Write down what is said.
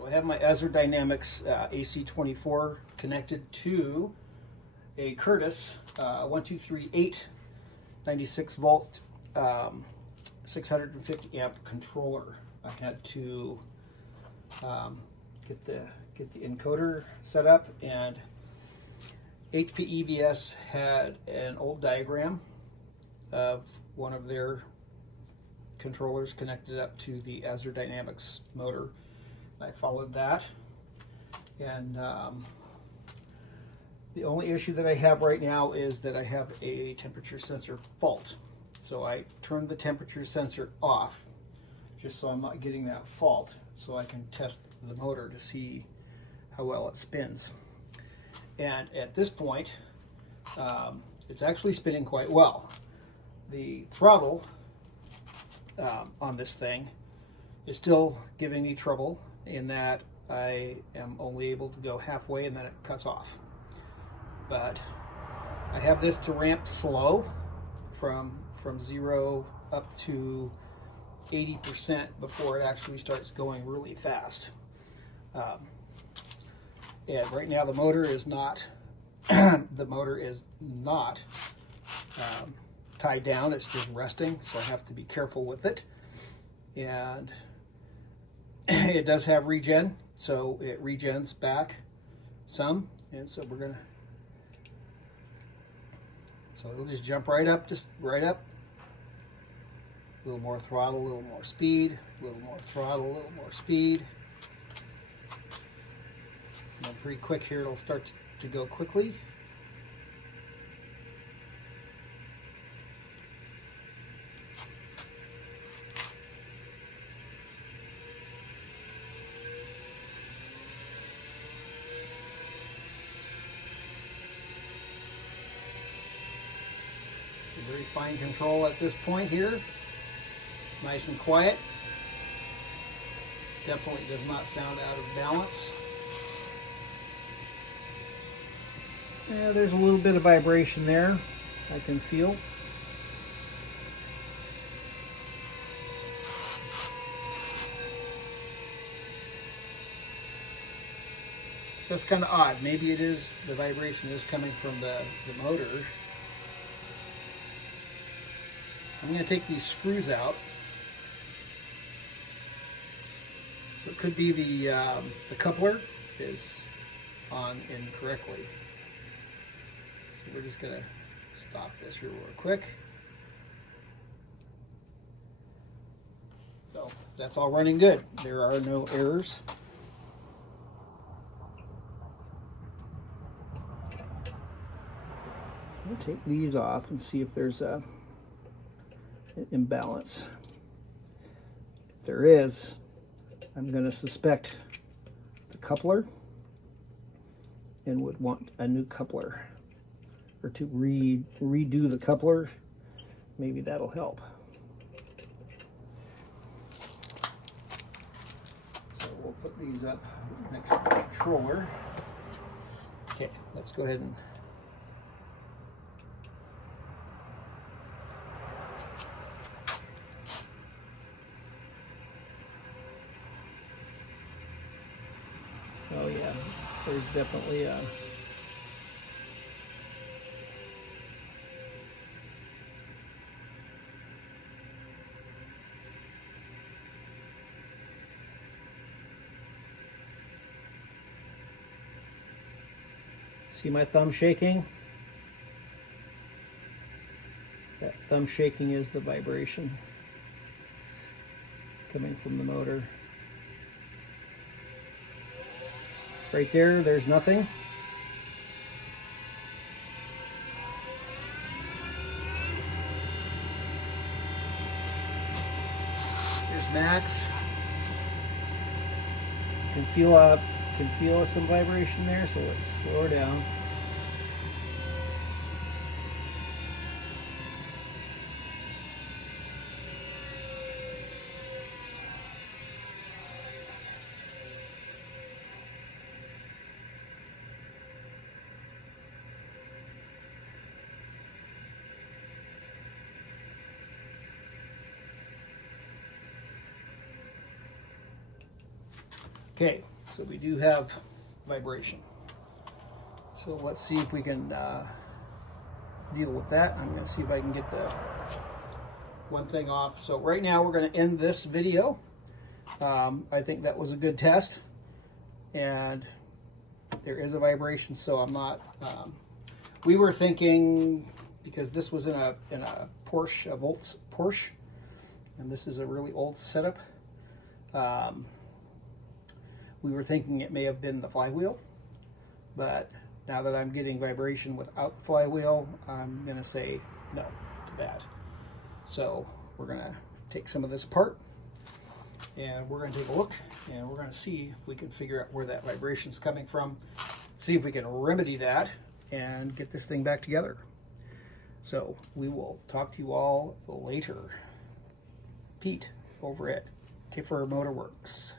So I have my Azure Dynamics AC-24 connected to a Curtis 1238 96 volt 650 amp controller. I had to get the encoder set up, and HPEVS had an old diagram of one of their controllers connected up to the Azure Dynamics motor. I followed that, and the only issue that I have right now is that I have a temperature sensor fault. So I turned the temperature sensor off just so I'm not getting that fault, so I can test the motor to see how well it spins. And at this point, it's actually spinning quite well. The throttle on this thing is still giving me trouble in that I am only able to go halfway and then it cuts off. But I have this to ramp slow from 0 up to 80% before it actually starts going really fast. And right now the motor is not tied down, it's just resting, so I have to be careful with it. And it does have regen, so it regens back some, and so it'll just jump right up, just right up. A little more throttle, a little more speed, a little more throttle, a little more speed. And then pretty quick here, it'll start to go quickly. Very fine control at this point here. Nice and quiet. Definitely does not sound out of balance. Yeah, there's a little bit of vibration there I can feel. That's kind of odd. Maybe it is, the vibration is coming from the motor. I'm going to take these screws out. So it could be the coupler is on incorrectly. So we're just going to stop this here real quick. So that's all running good. There are no errors. We'll take these off and see if there's an imbalance. If there is, I'm going to suspect the coupler and would want a new coupler, or to redo the coupler. Maybe that'll help. So we'll put these up next to the controller. Okay, let's go ahead and oh yeah, there's definitely a see my thumb shaking? That thumb shaking is the vibration coming from the motor. Right there, there's nothing. Here's max. Can feel some vibration there, so let's slow her down. Okay, so we do have vibration. So let's see if we can deal with that. I'm going to see if I can get the one thing off. So right now we're going to end this video. I think that was a good test, and there is a vibration, so I'm not. We were thinking, because this was in a Porsche, a VoltsPorsche, and this is a really old setup. We were thinking it may have been the flywheel, but now that I'm getting vibration without the flywheel, I'm going to say no to that. So we're going to take some of this apart, and we're going to take a look, and we're going to see if we can figure out where that vibration is coming from, see if we can remedy that and get this thing back together. So we will talk to you all later. Pete over at Kiffer Motorworks.